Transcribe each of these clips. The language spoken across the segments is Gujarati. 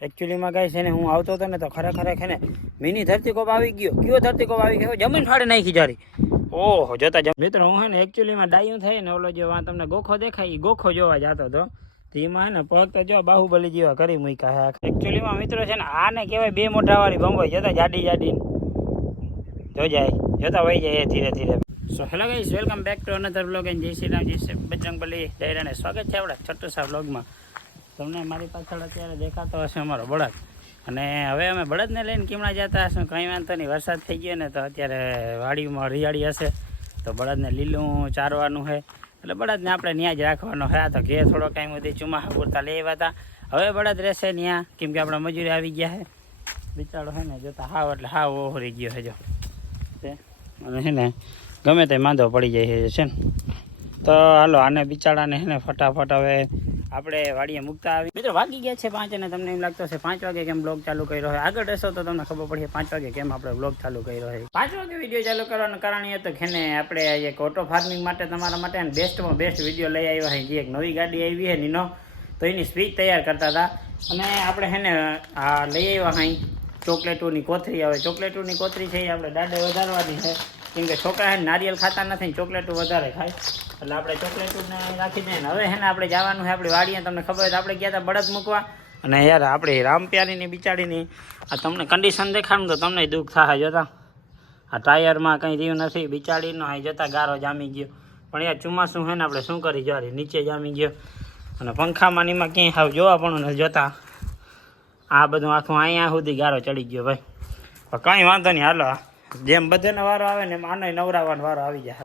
એકચ્યુઅલીમાં ગાઈસ છે ને હું આવતો હતો ને તો ખરેખર છે ને મિની ધરતીકોપ આવી ગયો. કયો ધરતીકોપ આવી ગયો? જમીન ફાડી નાખી જારી. ઓહો જોતા મિત્રો હું હે ને એકચ્યુઅલીમાં ડાયું થાય ને ઓલો જે તમને ગોખો દેખાય ગોખો જોવા જતો હતો. એમાં હે ને પગ તો જો બાહુબલી જેવા કરી મૂક્યા હે. એકચ્યુઅલીમાં મિત્રો છે ને આને કહેવાય બે મોઢાવાળી બંબોઈ. જોતા જાડી જાડી જો જાય જોતા વહી જાય ધીરે ધીરે. So hello guys, welcome back to another vlog and જય શ્રી રામ, જય શ્રી બજરંગબલી ડાયરાને સ્વાગત છે આપણા છોટુ સા વ્લોગમાં. તમને મારી પાછળ અત્યારે દેખાતો હશે અમારો બળદ. અને હવે અમે બળદને લઈને કીમણા જતા હશું. કંઈ વાંધો નહીં, વરસાદ થઈ ગયો ને તો અત્યારે વાડીમાં હરિયાળી હશે તો બળદને લીલું ચારવાનું છે એટલે બળદને આપણે ત્યાં જ રાખવાનો છે. આ તો ઘેર થોડો ટાઈમ સુધી ચુમાહા પૂરતા લઈ આવ્યા હતા. હવે બળદ રહેશે ત્યાં કેમ કે આપણા મજૂરી આવી ગયા છે. બિચારો છે ને જોતા હાવ એટલે હાવ ઓહરી ગયો છે જો. અને છે ને ગમે તે માંદો પડી જાય છે ને. તો હાલો આને બિચારાને છે ને ફટાફટ હવે આપણે વાડીએ મૂકતા આવી. મિત્રો વાગી ગયા છે 5 અને તમને એમ લાગતો હશે 5 વાગે કેમ બ્લોગ ચાલુ કર્યો હોય. આગળ રહેશો તો તમને ખબર પડશે 5 વાગે કેમ આપણે બ્લોગ ચાલુ કર્યો હોય. 5 વાગે વિડીયો ચાલુ કરવાનું કારણ એ હતું કે ને આપણે એક ઓટો ફાર્મિંગ માટે તમારા માટે બેસ્ટમાં બેસ્ટ વિડીયો લઈ આવ્યા છે. જે એક નવી ગાડી આવી છે નીનો, તો એની સ્પીચ તૈયાર કરતા હતા. અને આપણે છે ને આ લઈ આવ્યા અહીં ચોકલેટોની કોથરી આવે. ચોકલેટોની કોથરી છે એ આપણે દાડે વધારવાની છે કેમ કે છોકરા નારિયેલ ખાતા નથી, ચોકલેટો વધારે ખાય એટલે આપણે ચોકલેટોને રાખી દઈએ. હવે છે ને આપણે જવાનું છે આપણી વાડીએ. તમને ખબર હોય આપણે ગયા હતા બળદ મૂકવા. અને યાર આપણી રામપ્યારીની બિચારીની આ તમને કન્ડિશન દેખાડું તો તમને દુઃખ થાય. જોતા આ ટાયરમાં કંઈ રહ્યું નથી બિચારીનો. અહીં જતા ગારો જામી ગયો. પણ યાર ચોમાસું છે ને આપણે શું કરી જવારી નીચે જામી ગયો. અને પંખામાં નીમાં ક્યાંય હાવ જોવા પણ નથી. જોતા આ બધું આખું અહીંયા સુધી ગારો ચડી ગયો ભાઈ. પણ કંઈ વાંધો નહીં, હાલો જેમ બધાને વારો આવે ને એમ આનો નવરાવાનો વારો આવી જાય.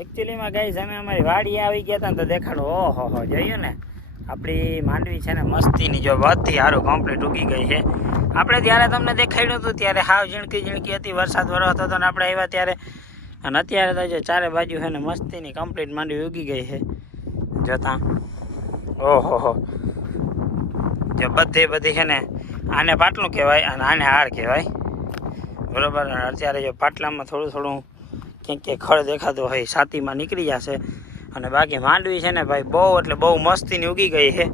એકચ્યુઅલીમાં ગાઈસ અમે અમારી વાડી આવી ગયા હતા ને તો દેખાડો ઓહો જોયું ને આપણી માંડવી છે ને મસ્તીની જો બધી સારું કમ્પ્લીટ ઉગી ગઈ છે. આપણે ત્યારે તમને દેખાડ્યું હતું ત્યારે હાવ ઝીણકી ઝીણકી હતી, વરસાદ વરસતો હતો ને આપણે આવ્યા ત્યારે. અને અત્યારે તો જો ચારે બાજુ છે ને મસ્તીની કમ્પ્લીટ માંડવી ઉગી ગઈ છે જોતા. ઓહો જો બધી છે ને આને પાટલું કહેવાય અને આને હાર કહેવાય બરાબર. અત્યારે જો પાટલામાં થોડું થોડું ક્યાંક ખડ દેખાતું હોય છાતીમાં નીકળી જશે. અને બાકી માંડવી છે ને ભાઈ બહુ એટલે બહુ મસ્તીની ઉગી ગઈ છે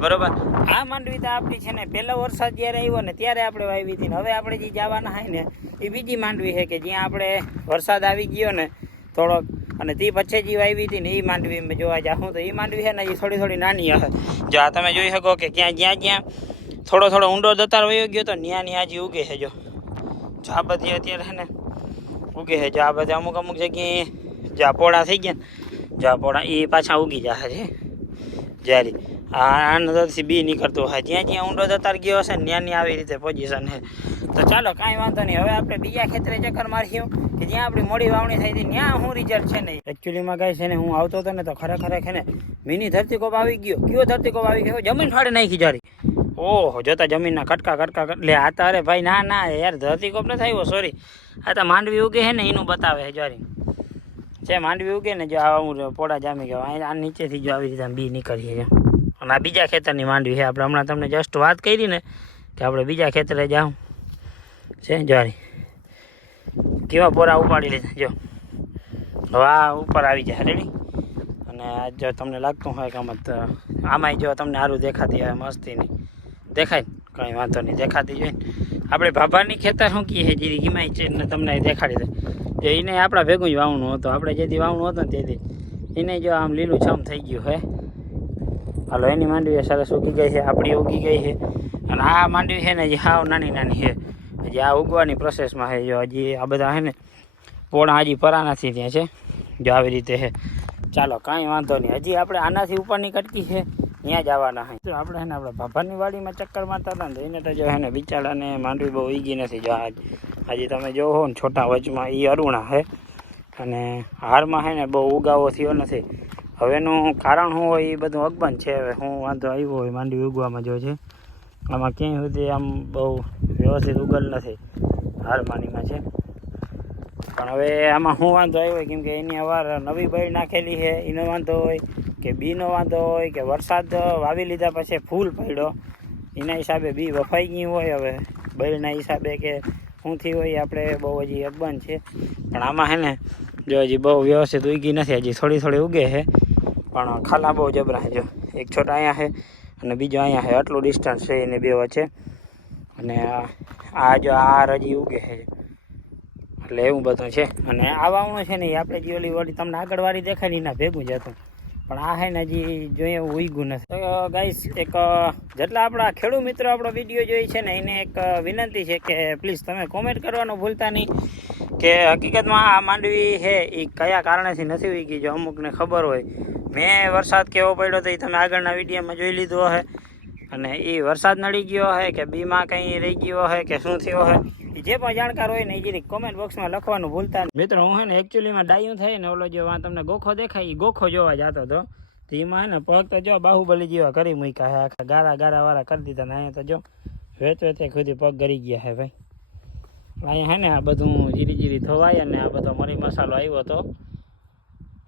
બરાબર. આ માંડવી તો આપણી છે ને પહેલો વરસાદ જ્યારે આવ્યો ને ત્યારે આપણે વાવી હતી ને હવે આપણે જે જવાના હોય ને એ બીજી માંડવી છે કે જ્યાં આપણે વરસાદ આવી ગયો ને થોડોક અને તે પછી જે વાવી હતી ને એ માંડવી જોવા જાઉં તો એ માંડવી છે ને એ થોડી નાની હશે. જો આ તમે જોઈ શકો કે જ્યાં થોડો ઊંડો દતાર વયો ગયો તો ત્યાં જે ઉગે છે જો. આ બધી અત્યારે છે ને ઉગે છે જો. આ બધા અમુક જગ્યાએ જ્યાં પોળા થઈ ગયા ને જ્યાં પોળા એ પાછા ઉગી જશે છે જ્યારે આનંદથી બી નીકળતું હોય. જ્યાં ઊંડો દતાર ગયો હશે ને ત્યાંની આવી રીતે પોઝિશન છે. તો ચાલો કાંઈ વાંધો નહીં, હવે આપણે બીજા ખેતરે ચક્કર માર્યું કે જ્યાં આપણી મોડી વાવણી થઈ હતી ત્યાં શું રિઝલ્ટ છે નહીં. એકચ્યુઅલીમાં ગાય છે ને હું આવતો હતો ને તો ખરેખર છે ને મિની ધરતીકોપ આવી ગયો. કયો ધરતીકોપ આવી ગયો? જમીન ફાડી નાખી જારી. ઓહો જોતા જમીનના કટકા લે આ તો અરે ભાઈ ના યાર ધરતીકોપ નથી આવ્યો, સોરી. આ તો માંડવી ઉગે છે ને એનું બતાવે છે જારી. જે માંડવી ઉગે ને જો આવું પોળા જામી ગયો આ નીચેથી જો આવી રીતે બી નીકળીએ છે. અને આ બીજા ખેતરની માંડવી છે. આપણે હમણાં તમને જસ્ટ વાત કરી ને કે આપણે બીજા ખેતરે જાઉં છે જારી. કેવા પોરા ઉપાડી લીધા જો. હવે આ ઉપર આવી જાય રેડી. અને જો તમને લાગતું હોય કે આમાં જો તમને સારું દેખાતી હોય મસ્તીની દેખાય કંઈ વાંધો નહીં, દેખાતી જોઈએ આપણે ભાભાની ખેતર શું કહીએ જેથી ગીમાય છે ને તમને દેખાડી દે. જો એને આપણા ભેગું જ વાવણું હતું. આપણે જેથી વાવણું હતું ને તેથી એને જો આમ લીલું છમ થઈ ગયું હે. હાલો એની માંડવી સરસ ઉગી ગઈ છે, આપણી ઉગી ગઈ છે. અને આ માંડવી છે ને હજી હાવ નાની છે, હજી આ ઉગવાની પ્રોસેસમાં છે. જો હજી આ બધા છે ને પોળા હજી પરા નથી ત્યાં છે જો આવી રીતે છે. ચાલો કાંઈ વાંધો નહીં, હજી આપણે આનાથી ઉપરની કટકી છે ત્યાં જવાના હોય. તો આપણે છે ને આપણે ભાભાની વાડીમાં ચક્કર મારતા હતા ને તો એને તો જો છે ને બિચારાને માંડવી બહુ ઈગી નથી. જો હજી તમે જોવો ને છોટા વચમાં એ અરુણા છે અને હારમાં છે ને બહુ ઉગાવો થયો નથી. હવેનું કારણ શું હોય એ બધું અકબંધ છે. હવે હું વાંધો આવ્યો હોય માંડવી ઉગવામાં જો છે, આમાં ક્યાંય સુધી આમ બહુ વ્યવસ્થિત ઉગલ નથી, હાર માનીમાં છે. પણ હવે આમાં શું વાંધો આવ્યો હોય, કેમ કે એની અવાર નવી બળી નાખેલી છે એનો વાંધો હોય કે બીનો વાંધો હોય કે વરસાદ વાવી લીધા પછી ફૂલ પડ્યો એના હિસાબે બી વફાઈ ગયું હોય. હવે બળના હિસાબે કે શું થયું હોય આપણે બહુ હજી અકબંધ છે. પણ આમાં છે ને જો હજી બહુ વ્યવસ્થિત ઉગી નથી, હજી થોડી થોડી ઉગે છે, પણ ખાલા બહુ જબરા છે. જો એક છોટા અહીંયા છે અને બીજો અહીંયા છે, આટલું ડિસ્ટન્સ છે એને બે વચ્ચે. અને આ જો આ હજી ઉગે છે એટલે એવું બધું છે. અને આ વાવણું છે ને એ આપણે જે ઓલી વાળી તમને આગળ વાળી દેખાય ને એના ભેગું જ હતું, પણ આ છે ને હજી જોઈએ એવું ઉગ્યું નથી. તો ગાઈસ એક જેટલા આપણા ખેડૂત મિત્રો આપણો વિડીયો જોઈ છે ને એને એક વિનંતી છે કે પ્લીઝ તમે કોમેન્ટ કરવાનું ભૂલતા નહીં કે હકીકતમાં આ માંડવી છે એ કયા કારણેથી નથી ઉગી. જો અમુકને ખબર હોય, મેં વરસાદ કેવો પડ્યો તો એ તમે આગળના વિડીયોમાં જોઈ લીધો હશે. અને એ વરસાદ નડી ગયો હે કે બીમાં કંઈ રહી ગયો હે કે શું થયો હે, જે પણ જાણકાર હોય ને એ જરી કોમેન્ટ બોક્સમાં લખવાનું ભૂલતા નહીં. મિત્રો હું હે ને એકચ્યુઅલીમાં ડાયું થાય ને ઓલો જો તમને ગોખો દેખાય એ ગોખો જોવા જતો હતો. તો એમાં હે ને પગ તો જો બાહુબલી જેવા કરી મૂક્યા હે, આખા ગારા ગારા વાળા કરી દીધા ને અહીંયા તો જો વેચ વેચે ખુદી પગ ગરી ગયા હે ભાઈ. અહીંયા હે ને આ બધું જીરી જીરી થવાય અને આ બધો મરી મસાલો આવ્યો હતો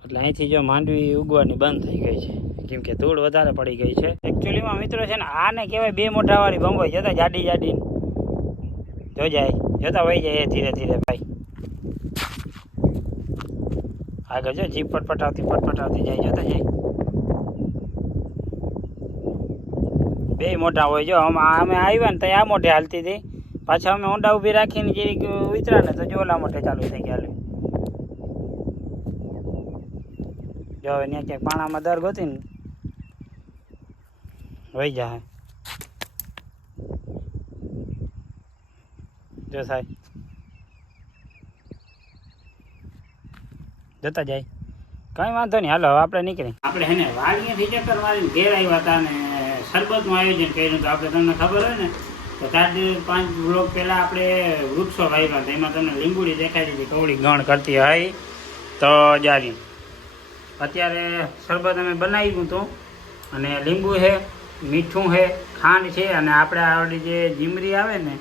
એટલે અહીંથી જો માંડવી ઉગવાની બંધ થઈ ગઈ છે, કેમ કે ધૂળ વધારે પડી ગઈ છે. એકચ્યુઅલીમાં મિત્રો છે ને આને કહેવાય બે મોઢાવાળી બંબોઈ, જોતા જાડી જાડી જો જાય, જોતા વહી જાય ધીરે ધીરે ભાઈ. આગળ જો જીપ પટપટાવતી જાય, જોતા જાય. બે મોઢા હોય. જો અમે આવ્યા ને તો આ મોઢે હાલતી હતી, પાછા અમે ઊંડા ઊભી રાખીને જે ઉતરા ને તો જો ઓલા મોઢે ચાલુ થઈ ગયા. જો હવે ત્યાં ક્યાંક પાણામાં દર ગોતી ને વહી જાય. જો સાહેબ જતા જાય, કઈ વાંધો નહીં. હાલો હવે આપણે નીકળી. આપણે હે ને વાડીએથી ચક્કર મારીને ઘેર આવ્યા હતા ને શરબતનું આયોજન કર્યું. તો આપણે તમને ખબર હોય ને તો 4-5 બ્લોક પહેલાં આપણે વૃક્ષો વાવ્યા હતા, એમાં તમને લીંબુડી દેખાઈ હતી કવડી ગણ કરતી હોય તો જાવી. અત્યારે શરબત અમે બનાવ્યું હતું અને લીંબુ છે, મીઠું છે, ખાંડ છે અને આપણે આવડી જે જીમરી આવે ને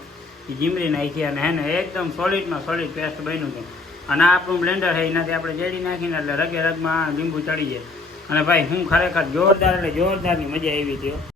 એ જીમરી નાખી અને હે ને એકદમ સોલિડમાં સોલિડ પેસ્ટ બન્યું હતું. અને આ આપણું બ્લેન્ડર છે એનાથી આપણે જેડી નાખીને એટલે રગે રગમાં લીંબુ ચડી જાય. અને ભાઈ હું ખરેખર જોરદાર એટલે જોરદારની મજા આવી હતી.